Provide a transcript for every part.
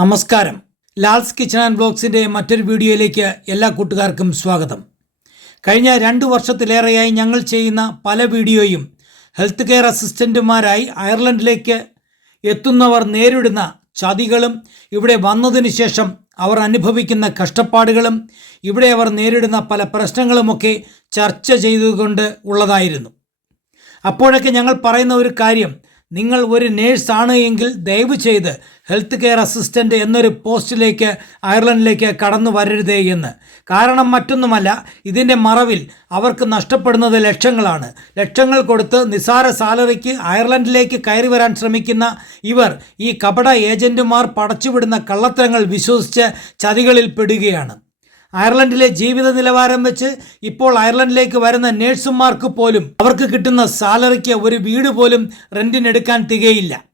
നമസ്കാരം. Lal's kitchen and ബ്ലോഗ്സിന്റെ മറ്റൊരു വീഡിയോയിലേക്ക് എല്ലാ കൂട്ടുകാർക്കും സ്വാഗതം. കഴിഞ്ഞ രണ്ട് വർഷത്തിലേറെയായി ഞങ്ങൾ ചെയ്യുന്ന പല വീഡിയോയും ഹെൽത്ത് കെയർ അസിസ്റ്റന്റുമാരായി അയർലൻഡിലേക്ക് എത്തുന്നവർ നേരിടുന്ന ചതികളും ഇവിടെ വന്നതിന് ശേഷം അവർ അനുഭവിക്കുന്ന കഷ്ടപ്പാടുകളും ഇവിടെ അവർ നേരിടുന്ന പല പ്രശ്നങ്ങളുമൊക്കെ ചർച്ച ചെയ്തുകൊണ്ട് ഉള്ളതായിരുന്നു. അപ്പോഴൊക്കെ ഞങ്ങൾ പറയുന്ന ഒരു കാര്യം നിങ്ങൾ ഒരു നേഴ്സാണ് എങ്കിൽ ദയവ് ചെയ്ത് ഹെൽത്ത് കെയർ അസിസ്റ്റന്റ് എന്നൊരു പോസ്റ്റിലേക്ക് അയർലൻഡിലേക്ക് കടന്നു വരരുതേ എന്ന്. കാരണം മറ്റൊന്നുമല്ല ഇതിന്റെ മറവിൽ അവർക്ക് നഷ്ടപ്പെടുന്നത് ലക്ഷങ്ങളാണ്. ലക്ഷങ്ങൾ കൊടുത്ത് നിസാര സാലറിക്ക് അയർലൻഡിലേക്ക് കയറി വരാൻ ശ്രമിക്കുന്ന ഇവർ ഈ കപട ഏജന്റുമാർ പടച്ചുവിടുന്ന കള്ളത്തരങ്ങൾ വിശ്വസിച്ച് ചതികളിൽ പെടുകയാണ്. അയർലൻഡിലെ ജീവിത നിലവാരം വെച്ച് ഇപ്പോൾ അയർലൻഡിലേക്ക് വരുന്ന നേഴ്സുമാർക്ക് പോലും അവർക്ക് കിട്ടുന്ന സാലറിക്ക് ഒരു വീട് പോലും റെന്റിനെടുക്കാൻ തികയില്ല.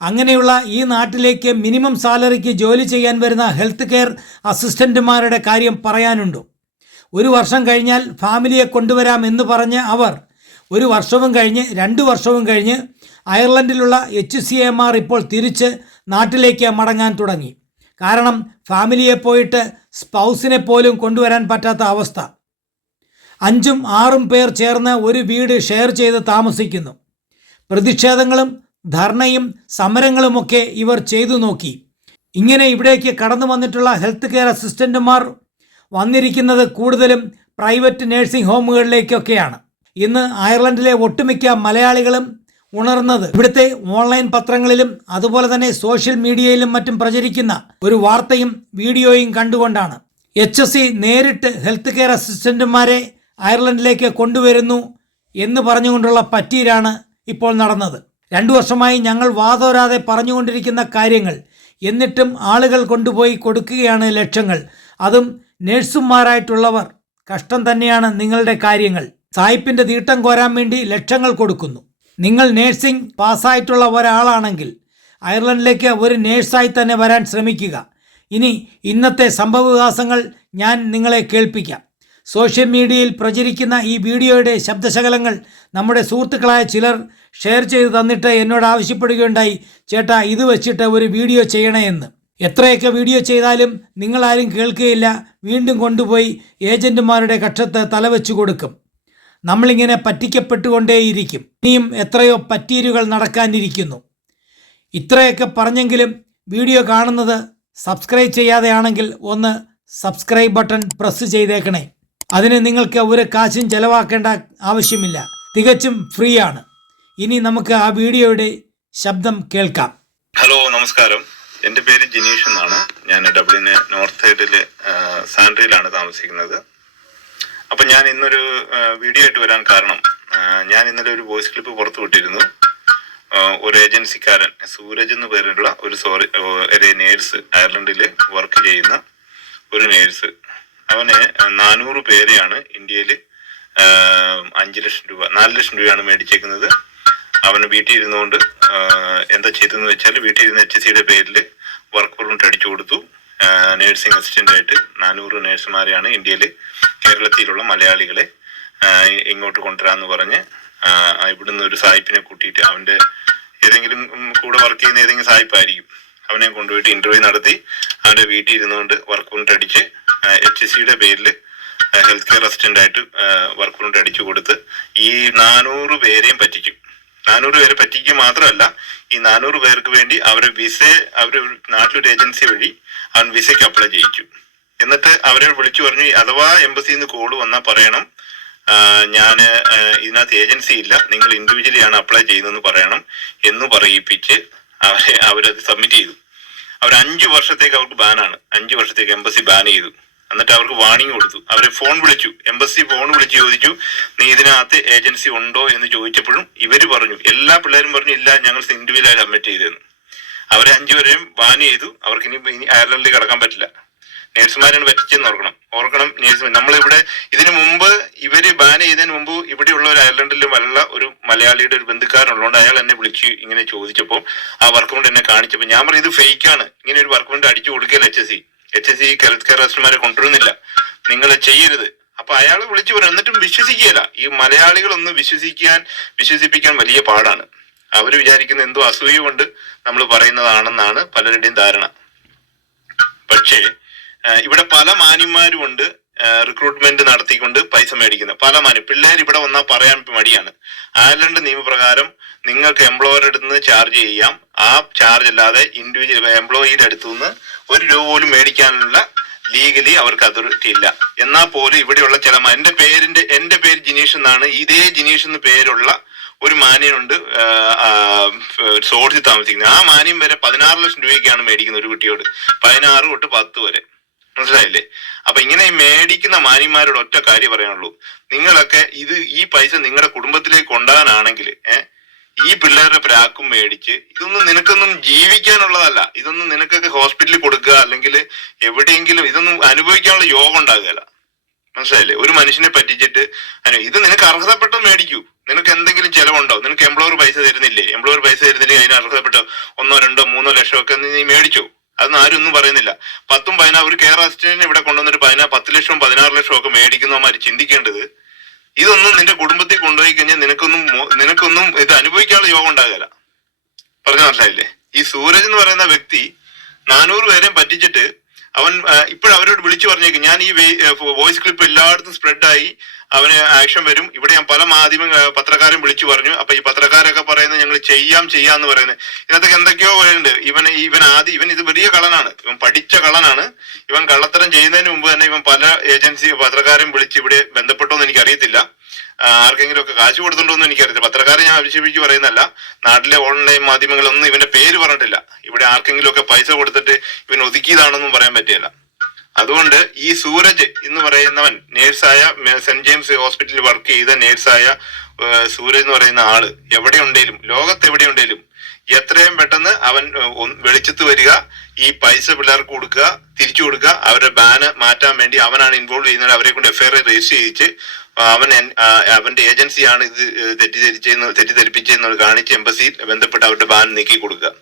അങ്ങനെയുള്ള ഈ നാട്ടിലേക്ക് മിനിമം സാലറിക്ക് ജോലി ചെയ്യാൻ വരുന്ന ഹെൽത്ത് കെയർ അസിസ്റ്റന്റുമാരുടെ കാര്യം പറയാനുണ്ടോ? ഒരു വർഷം കഴിഞ്ഞാൽ ഫാമിലിയെ കൊണ്ടുവരാം എന്ന് പറഞ്ഞ് അവർ ഒരു വർഷവും കഴിഞ്ഞ് രണ്ട് വർഷവും കഴിഞ്ഞ് അയർലൻഡിലുള്ള എച്ച് സി ഇപ്പോൾ തിരിച്ച് നാട്ടിലേക്ക് മടങ്ങാൻ തുടങ്ങി. കാരണം ഫാമിലിയെ പോയിട്ട് സ്പൗസിനെ പോലും കൊണ്ടുവരാൻ പറ്റാത്ത അവസ്ഥ. അഞ്ചും ആറും പേർ ചേർന്ന് ഒരു വീട് ഷെയർ ചെയ്ത് താമസിക്കുന്നു. പ്രതിഷേധങ്ങളും ധർണയും സമരങ്ങളുമൊക്കെ ഇവർ ചെയ്തു നോക്കി. ഇങ്ങനെ ഇവിടേക്ക് കടന്നു വന്നിട്ടുള്ള ഹെൽത്ത് കെയർ അസിസ്റ്റന്റുമാർ വന്നിരിക്കുന്നത് കൂടുതലും പ്രൈവറ്റ് നേഴ്സിംഗ് ഹോമുകളിലേക്കൊക്കെയാണ്. ഇന്ന് അയർലൻഡിലെ ഒട്ടുമിക്ക മലയാളികളും ഉണർന്നത്. ഇവിടുത്തെ ഓൺലൈൻ പത്രങ്ങളിലും അതുപോലെ തന്നെ സോഷ്യൽ മീഡിയയിലും മറ്റും പ്രചരിക്കുന്ന ഒരു വാർത്തയും വീഡിയോയും കണ്ടുകൊണ്ടാണ്. എച്ച് എസ് സി നേരിട്ട് ഹെൽത്ത് കെയർ അസിസ്റ്റന്റുമാരെ അയർലൻഡിലേക്ക് കൊണ്ടുവരുന്നു എന്ന് പറഞ്ഞുകൊണ്ടുള്ള പറ്റീരാണ് ഇപ്പോൾ നടന്നത്. രണ്ടു വർഷമായി ഞങ്ങൾ വാതോരാതെ പറഞ്ഞുകൊണ്ടിരിക്കുന്ന കാര്യങ്ങൾ എന്നിട്ടും ആളുകൾ കൊണ്ടുപോയി കൊടുക്കുകയാണ് ലക്ഷ്യങ്ങൾ. അതും നേഴ്സുമാരായിട്ടുള്ളവർ. കഷ്ടം തന്നെയാണ് നിങ്ങളുടെ കാര്യങ്ങൾ. സായിപ്പിന്റെ തീട്ടം കോരാൻ വേണ്ടി ലക്ഷങ്ങൾ കൊടുക്കുന്നു. നിങ്ങൾ നേഴ്സിംഗ് പാസ്സായിട്ടുള്ള ഒരാളാണെങ്കിൽ അയർലൻഡിലേക്ക് ഒരു നേഴ്സായി തന്നെ വരാൻ ശ്രമിക്കുക. ഇനി ഇന്നത്തെ സംഭവവികാസങ്ങൾ ഞാൻ നിങ്ങളെ കേൾപ്പിക്കാം. സോഷ്യൽ മീഡിയയിൽ പ്രചരിക്കുന്ന ഈ വീഡിയോയുടെ ശബ്ദശകലങ്ങൾ നമ്മുടെ സുഹൃത്തുക്കളായ ചിലർ ഷെയർ ചെയ്തു തന്നിട്ട് എന്നോട് ആവശ്യപ്പെടുകയുണ്ടായി ചേട്ടാ ഇത് വെച്ചിട്ട് ഒരു വീഡിയോ ചെയ്യണേ എന്ന്. എത്രയൊക്കെ വീഡിയോ ചെയ്താലും നിങ്ങളാരും കേൾക്കുകയില്ല. വീണ്ടും കൊണ്ടുപോയി ഏജന്റുമാരുടെ കക്ഷത്ത് തലവെച്ചു കൊടുക്കും. നമ്മളിങ്ങനെ പറ്റിക്കപ്പെട്ടുകൊണ്ടേയിരിക്കും. ഇനിയും എത്രയോ പറ്റീരുകൾ നടക്കാനിരിക്കുന്നു. ഇത്രയൊക്കെ പറഞ്ഞെങ്കിലും വീഡിയോ കാണുന്നത് സബ്സ്ക്രൈബ് ചെയ്യാതെയാണെങ്കിൽ ഒന്ന് സബ്സ്ക്രൈബ് ബട്ടൺ പ്രസ് ചെയ്തേക്കണേ. അതിന് നിങ്ങൾക്ക് ഒരു കാശും ചെലവാക്കേണ്ട ആവശ്യമില്ല. തികച്ചും ഫ്രീ ആണ് ഇനി നമുക്ക് ആ വീഡിയോയുടെ ശബ്ദം കേൾക്കാം. ഹലോ നമസ്കാരം. എന്റെ പേര് ജിനീഷ് എന്നാണ്. ഞാൻ ഡബ്ലിന് നോർത്ത് സൈഡിൽ സാൻഡ്രിയിലാണ് താമസിക്കുന്നത്. അപ്പൊ ഞാൻ ഇന്നൊരു വീഡിയോ ആയിട്ട് വരാൻ കാരണം ഞാൻ ഇന്നലെ ഒരു വോയിസ് ക്ലിപ്പ് പുറത്തു വിട്ടിരുന്നു. ഒരു ഏജൻസിക്കാരൻ സൂരജ് എന്ന് പേരുള്ള ഒരു സോറി ഒരു നേഴ്സ് അയർലൻഡിൽ വർക്ക് ചെയ്യുന്ന ഒരു നേഴ്സ് അവന് നാനൂറ് പേരെയാണ് ഇന്ത്യയിൽ അഞ്ച് ലക്ഷം രൂപ നാല് ലക്ഷം രൂപയാണ് മേടിച്ചേക്കുന്നത്. അവന് വീട്ടിൽ ഇരുന്നുകൊണ്ട് എന്താ ചെയ്തതെന്ന് വെച്ചാൽ വീട്ടിൽ ഇരുന്ന് എച്ച് സിയുടെ പേരിൽ വർക്ക് പെർമിറ്റ് അടിച്ചു കൊടുത്തു. നേഴ്സിംഗ് അസിസ്റ്റന്റ് ആയിട്ട് നാനൂറ് നേഴ്സുമാരെയാണ് ഇന്ത്യയിൽ കേരളത്തിലുള്ള മലയാളികളെ ഇങ്ങോട്ട് കൊണ്ടുവരാന്ന് പറഞ്ഞ് ഇവിടുന്ന് ഒരു സായിപ്പിനെ കൂട്ടിയിട്ട് അവന്റെ ഏതെങ്കിലും കൂടെ വർക്ക് ചെയ്യുന്ന ഏതെങ്കിലും സായിപ്പായിരിക്കും. അവനെ കൊണ്ടുപോയിട്ട് ഇന്റർവ്യൂ നടത്തി അവന്റെ വീട്ടിൽ ഇരുന്നുകൊണ്ട് വർക്ക് കൊണ്ട് അടിച്ച് എച്ച് സിയുടെ പേരിൽ ഹെൽത്ത് കെയർ അസിസ്റ്റന്റ് ആയിട്ട് വർക്ക് കൊണ്ട് അടിച്ചു കൊടുത്ത് ഈ നാനൂറ് പേരെയും പറ്റിക്കും. നാനൂറ് പേരെ പറ്റിക്കുക മാത്രമല്ല ഈ നാനൂറ് പേർക്ക് വേണ്ടി അവരെ വിസ അവരെ നാട്ടിലൊരു ഏജൻസി വഴി അവൻ വിസയ്ക്ക് അപ്ലൈ ചെയ്യിച്ചു. എന്നിട്ട് അവരെ വിളിച്ചു പറഞ്ഞു അഥവാ എംബസിയിൽ നിന്ന് കോൾ വന്നാൽ പറയണം. ഞാൻ ഇതിനകത്ത് ഏജൻസി ഇല്ല. നിങ്ങൾ ഇൻഡിവിജ്വലി ആണ് അപ്ലൈ ചെയ്യുന്നതെന്ന് പറയണം എന്ന് പറയിപ്പിച്ച് അവരെ അവരത് സബ്മിറ്റ് ചെയ്തു. അവർ അഞ്ചു വർഷത്തേക്ക് അവർക്ക് ബാനാണ് അഞ്ചു വർഷത്തേക്ക് എംബസി ബാൻ ചെയ്തു. എന്നിട്ട് അവർക്ക് വാണിംഗ് കൊടുത്തു. അവരെ ഫോൺ വിളിച്ചു. എംബസി ഫോൺ വിളിച്ച് ചോദിച്ചു നീ ഇതിനകത്ത് ഏജൻസി ഉണ്ടോ? എന്ന് ചോദിച്ചപ്പോഴും ഇവർ പറഞ്ഞു എല്ലാ പിള്ളേരും പറഞ്ഞു ഇല്ല ഞങ്ങൾ ഇൻഡിവിജ്വലായി സബ്മിറ്റ് ചെയ്തെന്ന് അവരെ അഞ്ചുപേരെയും ബാൻ ചെയ്തു. അവർക്ക് ഇനി ഇനി അയർലൻഡിൽ കിടക്കാൻ പറ്റില്ല. നേഴ്സുമാരാണ് പറ്റിച്ചെന്ന് ഓർക്കണം. ഓർക്കണം നേഴ്സ് നമ്മളിവിടെ ഇതിനു മുമ്പ് ഇവർ ബാൻ ചെയ്തതിന് മുമ്പ് ഇവിടെയുള്ള ഒരു അയർലൻഡിലും വല്ല ഒരു മലയാളിയുടെ ഒരു ബന്ധുക്കാരനുള്ളതുകൊണ്ട് അയാൾ എന്നെ വിളിച്ച് ഇങ്ങനെ ചോദിച്ചപ്പോൾ ആ വർക്ക് കൊണ്ട് എന്നെ കാണിച്ചപ്പോൾ ഞാൻ പറഞ്ഞു ഇത് ഫേക്ക് ആണ്. ഇങ്ങനെ ഒരു വർക്ക് കൊണ്ട് അടിച്ചു കൊടുക്കല്ല H S C H S C health care അസിസ്റ്റന്മാരെ കൊണ്ടുവരുന്നില്ല. നിങ്ങൾ ചെയ്യരുത്. അപ്പൊ അയാൾ വിളിച്ചു പറഞ്ഞു എന്നിട്ടും വിശ്വസിക്കുകയില്ല. ഈ മലയാളികൾ ഒന്ന് വിശ്വസിക്കാൻ വിശ്വസിപ്പിക്കാൻ വലിയ പാടാണ്. അവർ വിചാരിക്കുന്ന എന്തോ അസൂയ കൊണ്ട് നമ്മൾ പറയുന്നതാണെന്നാണ് പലരുടെയും ധാരണ. പക്ഷേ ഇവിടെ പല മാന്യന്മാരും ഉണ്ട് റിക്രൂട്ട്മെന്റ് നടത്തിക്കൊണ്ട് പൈസ മേടിക്കുന്നത് പല മാന്യം പിള്ളേർ ഇവിടെ വന്നാൽ പറയാൻ മടിയാണ്. അയർലൻഡ് നിയമപ്രകാരം നിങ്ങൾക്ക് എംപ്ലോയറുടെ അടുത്ത് നിന്ന് ചാർജ് ചെയ്യാം. ആ ചാർജ് അല്ലാതെ ഇൻഡിവിജ്വൽ എംപ്ലോയിയുടെ അടുത്തു നിന്ന് ഒരു രൂപ പോലും മേടിക്കാനുള്ള ലീഗലി അവർക്ക് അതോറിറ്റി ഇല്ല. എന്നാൽ പോലും ഇവിടെയുള്ള ചില എന്റെ പേരിന്റെ എന്റെ പേര് ജിനീഷ് എന്നാണ് ഇതേ ജിനീഷ് എന്ന് പേരുള്ള ഒരു മാന്യനുണ്ട് സോഴ്സിൽ താമസിക്കുന്നത്. ആ മാന്യം വരെ പതിനാറ് ലക്ഷം രൂപയ്ക്കാണ് മേടിക്കുന്നത് ഒരു കുട്ടിയോട്. പതിനാറ് തൊട്ട് പത്ത് വരെ. മനസ്സിലായില്ലേ? അപ്പൊ ഇങ്ങനെ മേടിക്കുന്ന മാന്യന്മാരോട് ഒറ്റ കാര്യം പറയാനുള്ളൂ. നിങ്ങളൊക്കെ ഇത് ഈ പൈസ നിങ്ങളുടെ കുടുംബത്തിലേക്ക് കൊണ്ടുപോകാനാണെങ്കിൽ ഏഹ് ഈ പിള്ളേരുടെ പ്രാക്കും മേടിച്ച് ഇതൊന്നും നിനക്കൊന്നും ജീവിക്കാനുള്ളതല്ല. ഇതൊന്നും നിനക്കൊക്കെ ഹോസ്പിറ്റലിൽ കൊടുക്കുക അല്ലെങ്കിൽ എവിടെയെങ്കിലും ഇതൊന്നും അനുഭവിക്കാനുള്ള യോഗം ഉണ്ടാകുകയല്ല. മനസ്സിലായില്ലേ? ഒരു മനുഷ്യനെ പറ്റിച്ചിട്ട് ഇത് നിനക്ക് അർഹതപ്പെട്ട മേടിക്കൂ. നിനക്ക് എന്തെങ്കിലും ചെലവുണ്ടോ? നിനക്ക് എംപ്ലോയർ പൈസ തരുന്നില്ലേ? എംപ്ലോയർ പൈസ തരുന്നില്ലേ അതിന് അർഹതപ്പെട്ട? ഒന്നോ രണ്ടോ മൂന്നോ ലക്ഷം ഒക്കെ നീ മേടിച്ചോ? അതൊന്നും ആരും ഒന്നും പറയുന്നില്ല. പത്തും പതിനാറ് ഒരു കെയർ അസിസ്റ്റന്റിനെ ഇവിടെ കൊണ്ടുവന്നൊരു പതിനാ പത്ത് ലക്ഷവും പതിനാറ് ലക്ഷവും ഒക്കെ മേടിക്കുന്നവന്മാര് ചിന്തിക്കേണ്ടത് ഇതൊന്നും നിന്റെ കുടുംബത്തിൽ കൊണ്ടുപോയി കഴിഞ്ഞാൽ നിനക്കൊന്നും നിനക്കൊന്നും ഇത് അനുഭവിക്കാനുള്ള യോഗം ഉണ്ടാകില്ല പറഞ്ഞ മനസ്സിലായില്ലേ? ഈ സൂരജ് എന്ന് പറയുന്ന വ്യക്തി നാനൂറ് പേരെയും പറ്റിച്ചിട്ട് അവൻ ഇപ്പോഴവരോട് വിളിച്ചു പറഞ്ഞേക്കും ഞാൻ ഈ വോയിസ് ക്ലിപ്പ് എല്ലായിടത്തും സ്പ്രെഡായി അവന് ആക്ഷൻ വരും. ഇവിടെ ഞാൻ പല മാധ്യമ പത്രക്കാരും വിളിച്ചു പറഞ്ഞു. അപ്പൊ ഈ പത്രക്കാരൊക്കെ പറയുന്നത് ഞങ്ങൾ ചെയ്യാം ചെയ്യാന്ന് പറയുന്നത്. ഇതിനകത്തൊക്കെ എന്തൊക്കെയോ ഉണ്ട് ഇവൻ ഇവൻ ആദ്യം ഇവൻ ഇത് വലിയ കള്ളനാണ്. ഇവൻ പഠിച്ച കള്ളനാണ്. ഇവൻ കള്ളത്തരം ചെയ്യുന്നതിന് മുമ്പ് തന്നെ ഇവൻ പല ഏജൻസി പത്രക്കാരും വിളിച്ച് ഇവിടെ ബന്ധപ്പെട്ടോന്ന് എനിക്ക് അറിയത്തില്ല ആർക്കെങ്കിലും ഒക്കെ കാശ് കൊടുത്തിട്ടുണ്ടോ എന്ന് എനിക്കറിയില്ല പത്രക്കാരെ ഞാൻ അഭിക്ഷേപിച്ച് പറയുന്നല്ല നാട്ടിലെ ഓൺലൈൻ മാധ്യമങ്ങളൊന്നും ഇവന്റെ പേര് പറഞ്ഞിട്ടില്ല. ഇവിടെ ആർക്കെങ്കിലും ഒക്കെ പൈസ കൊടുത്തിട്ട് ഇവൻ ഒതുക്കിയതാണെന്നും പറയാൻ പറ്റില്ല അതുകൊണ്ട് ഈ സൂരജ് എന്ന് പറയുന്നവൻ നേഴ്സായ സെന്റ് ജെയിംസ് ഹോസ്പിറ്റലിൽ വർക്ക് ചെയ്ത നേഴ്സായ സൂരജ് എന്ന് പറയുന്ന ആൾ എവിടെയുണ്ടെങ്കിലും ലോകത്ത് എവിടെയുണ്ടെങ്കിലും എത്രയും പെട്ടെന്ന് അവൻ വെളിച്ചത്ത് വരിക ഈ പൈസ പിള്ളേർക്ക് കൊടുക്കുക തിരിച്ചു കൊടുക്കുക അവരുടെ ബാന് മാറ്റാൻ വേണ്ടി അവനാണ് ഇൻവോൾവ് ചെയ്യുന്നത് അവരെ കൊണ്ട് എഫ്ഐആർ രജിസ്റ്റർ ചെയ്യിച്ച് അവൻ അവന്റെ ഏജൻസിയാണ് ഇത് തെറ്റിദ്ധരിച്ചെന്ന് തെറ്റിദ്ധരിപ്പിച്ചെന്ന് കാണിച്ച് എംബസിയിൽ ബന്ധപ്പെട്ട് അവരുടെ ബാൻ നീക്കി കൊടുക്കുക.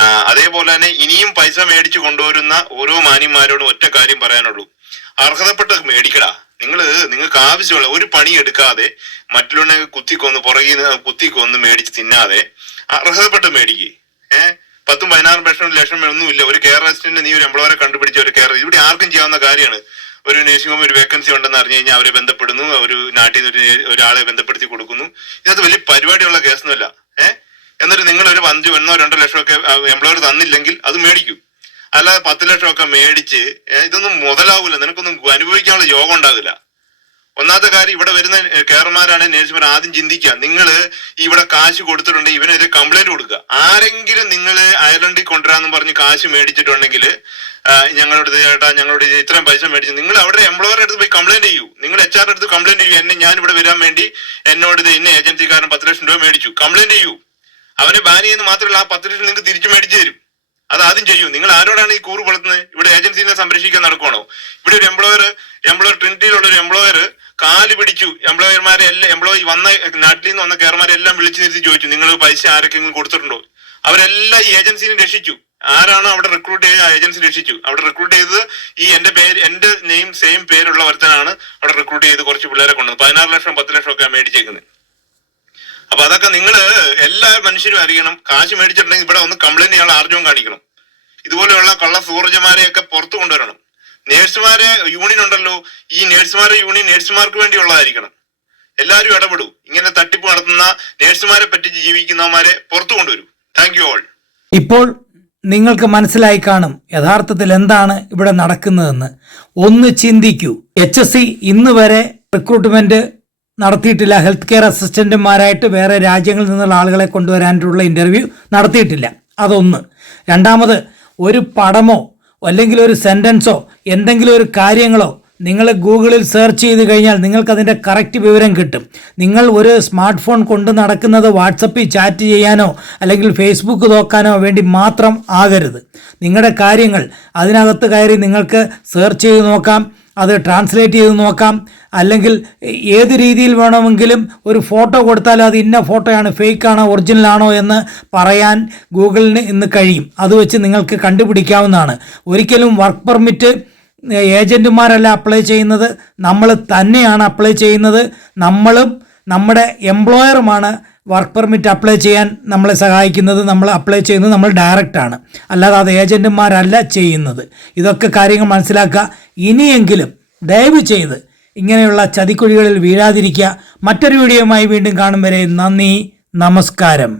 അതേപോലെ തന്നെ ഇനിയും പൈസ മേടിച്ചു കൊണ്ടുവരുന്ന ഓരോ മാന്യന്മാരോടും ഒറ്റ കാര്യം പറയാനുള്ളൂ. അർഹതപ്പെട്ട മേടിക്കടാ. നിങ്ങൾ നിങ്ങൾക്ക് ആവശ്യമുള്ള ഒരു പണി എടുക്കാതെ മറ്റുള്ളവനെ കുത്തിക്കൊന്ന് പുറകിൽ നിന്ന് കുത്തിക്കൊന്ന് മേടിച്ച് തിന്നാതെ അർഹതപ്പെട്ട് മേടിക്കേ. ഏഹ് പത്തും പതിനാറും ലക്ഷം ലക്ഷം ഒന്നുമില്ല. ഒരു കെയർ അസിസ്റ്റന്റ് നീ ഒരു എംപ്ലോയറെ കണ്ടുപിടിച്ച ഒരു കെയർ. ഇവിടെ ആർക്കും ചെയ്യാവുന്ന കാര്യമാണ്. ഒരു നേഴ്സിംഗ് ഹോം ഒരു വേക്കൻസി ഉണ്ടെന്ന് അറിഞ്ഞു കഴിഞ്ഞാൽ അവരെ ബന്ധപ്പെടുന്നു. ഒരു നാട്ടിൽ നിന്ന് ഒരു ഒരാളെ ബന്ധപ്പെടുത്തി കൊടുക്കുന്നു. ഇതിനകത്ത് വലിയ പരിപാടിയുള്ള കേസൊന്നുമല്ല ഏഹ് എന്നിട്ട് നിങ്ങൾ ഒരു അഞ്ച് എണ്ണോ രണ്ടോ ലക്ഷം ഒക്കെ എംപ്ലോയർ തന്നില്ലെങ്കിൽ അത് മേടിക്കും. അല്ലാതെ പത്ത് ലക്ഷം ഒക്കെ മേടിച്ച് ഇതൊന്നും മുതലാവൂല. നിനക്കൊന്നും അനുഭവിക്കാനുള്ള യോഗം ഉണ്ടാകില്ല ഒന്നാമത്തെ കാര്യം ഇവിടെ വരുന്ന കെയർമാരാണ് നേഴ്സുമാർ ആദ്യം ചിന്തിക്കുക. നിങ്ങൾ ഇവിടെ കാശ് കൊടുത്തിട്ടുണ്ട് ഇവനെതിരെ കംപ്ലൈന്റ് കൊടുക്കുക. ആരെങ്കിലും നിങ്ങൾ അയർലൻഡിൽ കൊണ്ടുവരാന്ന് പറഞ്ഞ് കാശ് മേടിച്ചിട്ടുണ്ടെങ്കിൽ ഞങ്ങളുടെ ചേട്ടാ ഞങ്ങളുടെ ഇത്രയും പൈസ മേടിച്ചു നിങ്ങൾ അവിടെ എംപ്ലോയറുടെ അടുത്ത് പോയി കംപ്ലൈന്റ് ചെയ്യൂ. നിങ്ങൾ എച്ച് ആറിന്റെ അടുത്ത് കംപ്ലൈന്റ് ചെയ്യൂ. എന്നെ ഞാൻ ഇവിടെ വരാൻ വേണ്ടി എന്നോട് ഇത് ഇന്ന ഏജൻസിക്കാരൻ പത്ത് ലക്ഷം രൂപ മേടിച്ചു. കംപ്ലൈന്റ് ചെയ്യൂ. അവനെ ബാൻ ചെയ്യുന്ന മാത്രമല്ല ആ പത്ത് ലക്ഷം നിങ്ങൾക്ക് തിരിച്ചു മേടിച്ചു തരും. അത് ആദ്യം ചെയ്യൂ. നിങ്ങൾ ആരോടാണ് ഈ കൂറ് പുലർത്തുന്നത് ഇവിടെ ഏജൻസിനെ സംരക്ഷിക്കാൻ നടക്കുവാണോ? ഇവിടെ ഒരു എംപ്ലോയർ എംപ്ലോയർ ട്രിനിറ്റിയിലുള്ള ഒരു എംപ്ലോയർ കാൽ പിടിച്ചു. എംപ്ലോയർമാരെ എല്ലാം എംപ്ലോയി വന്ന നാട്ടിൽ നിന്ന് വന്ന കയർമാരെ എല്ലാം വിളിച്ചു നിർത്തി ചോദിച്ചു നിങ്ങൾ പൈസ ആരൊക്കെങ്കിലും കൊടുത്തിട്ടുണ്ടോ? അവരെല്ലാം ഈ ഏജൻസിനെ രക്ഷിച്ചു. ആരാണോ അവിടെ റിക്രൂട്ട് ചെയ്ത ഏജൻസി രക്ഷിച്ചു. അവിടെ റിക്രൂട്ട് ചെയ്തത് ഈ എന്റെ പേര് എന്റെ നെയിം സെയിം പേരുള്ള ഒരുത്തനാണ് അവിടെ റിക്രൂട്ട് ചെയ്ത് കുറച്ച് പിള്ളേരെ കൊണ്ടുവന്നത്. പതിനാറ് ലക്ഷം പത്ത് ലക്ഷം ഒക്കെ മേടിച്ചേക്കുന്നത്. അപ്പൊ അതൊക്കെ നിങ്ങൾ എല്ലാ മനുഷ്യരും അറിയണം. കാശ് മേടിച്ചിട്ടുണ്ടെങ്കിൽ ഇവിടെ ഒന്ന് കംപ്ലൈന്റ് ചെയ്യാൻ ആർജവും കാണിക്കണം. ഇതുപോലെയുള്ള കള്ള സൂർജമാരെയൊക്കെ പുറത്തു കൊണ്ടുവരണം. നേഴ്സുമാരെ യൂണിയൻ ഉണ്ടല്ലോ. ഈ നേഴ്സുമാരെ യൂണിയൻ നേഴ്സുമാർക്ക് വേണ്ടിയുള്ളതായിരിക്കണം. എല്ലാവരും ഇടപെടൂ. ഇങ്ങനെ തട്ടിപ്പ് നടത്തുന്ന നേഴ്സുമാരെ പറ്റി ജീവിക്കുന്നവന്മാരെ പുറത്തു കൊണ്ടുവരൂ. താങ്ക് യു ഓൾ ഇപ്പോൾ നിങ്ങൾക്ക് മനസ്സിലായി കാണും യഥാർത്ഥത്തിൽ എന്താണ് ഇവിടെ നടക്കുന്നതെന്ന്. ഒന്ന് ചിന്തിക്കൂ. എച്ച് എസ് സി ഇന്ന് വരെ റിക്രൂട്ട്മെന്റ് നടത്തിയിട്ടില്ല. ഹെൽത്ത് കെയർ അസിസ്റ്റന്റുമാരായിട്ട് വേറെ രാജ്യങ്ങളിൽ നിന്നുള്ള ആളുകളെ കൊണ്ടുവരാനുള്ള ഇന്റർവ്യൂ നടത്തിയിട്ടില്ല. അതൊന്ന്. രണ്ടാമത് ഒരു പടമോ അല്ലെങ്കിൽ ഒരു സെന്റൻസോ എന്തെങ്കിലും ഒരു കാര്യങ്ങളോ നിങ്ങൾ ഗൂഗിളിൽ സെർച്ച് ചെയ്ത് കഴിഞ്ഞാൽ നിങ്ങൾക്കതിന്റെ കറക്റ്റ് വിവരം കിട്ടും. നിങ്ങൾ ഒരു സ്മാർട്ട് ഫോൺ കൊണ്ട് നടക്കുന്നത് വാട്സപ്പിൽ ചാറ്റ് ചെയ്യാനോ അല്ലെങ്കിൽ ഫേസ്ബുക്ക് നോക്കാനോ വേണ്ടി മാത്രം ആകരുത്. നിങ്ങളുടെ കാര്യങ്ങൾ അതിനകത്ത് കയറി നിങ്ങൾക്ക് സെർച്ച് ചെയ്ത് നോക്കാം. അത് ട്രാൻസ്ലേറ്റ് ചെയ്ത് നോക്കാം. അല്ലെങ്കിൽ ഏത് രീതിയിൽ വേണമെങ്കിലും ഒരു ഫോട്ടോ കൊടുത്താൽ അത് ഇന്ന ഫോട്ടോയാണ് ഫേക്ക് ആണോ ഒറിജിനൽ ആണോ എന്ന് പറയാൻ ഗൂഗിളിന് ഇന്ന് കഴിയും. അത് വെച്ച് നിങ്ങൾക്ക് കണ്ടുപിടിക്കാവുന്നതാണ്. ഒരിക്കലും വർക്ക് പെർമിറ്റ് ഏജന്റുമാരല്ല അപ്ലൈ ചെയ്യുന്നത്. നമ്മൾ തന്നെയാണ് അപ്ലൈ ചെയ്യുന്നത്. നമ്മളും നമ്മുടെ എംപ്ലോയറുമാണ് വർക്ക് പെർമിറ്റ് അപ്ലൈ ചെയ്യാൻ നമ്മളെ സഹായിക്കുന്നത് നമ്മൾ അപ്ലൈ ചെയ്യുന്നത് നമ്മൾ ഡയറക്റ്റാണ് അല്ലാതെ അത് ഏജന്റുമാരല്ല ചെയ്യുന്നത്. ഇതൊക്കെ കാര്യങ്ങൾ മനസ്സിലാക്കുക. ഇനിയെങ്കിലും ദയവ് ചെയ്ത് ഇങ്ങനെയുള്ള ചതിക്കുഴികളിൽ വീഴാതിരിക്കുക. മറ്റൊരു വീഡിയോയുമായി വീണ്ടും കാണും വരെ നന്ദി നമസ്കാരം.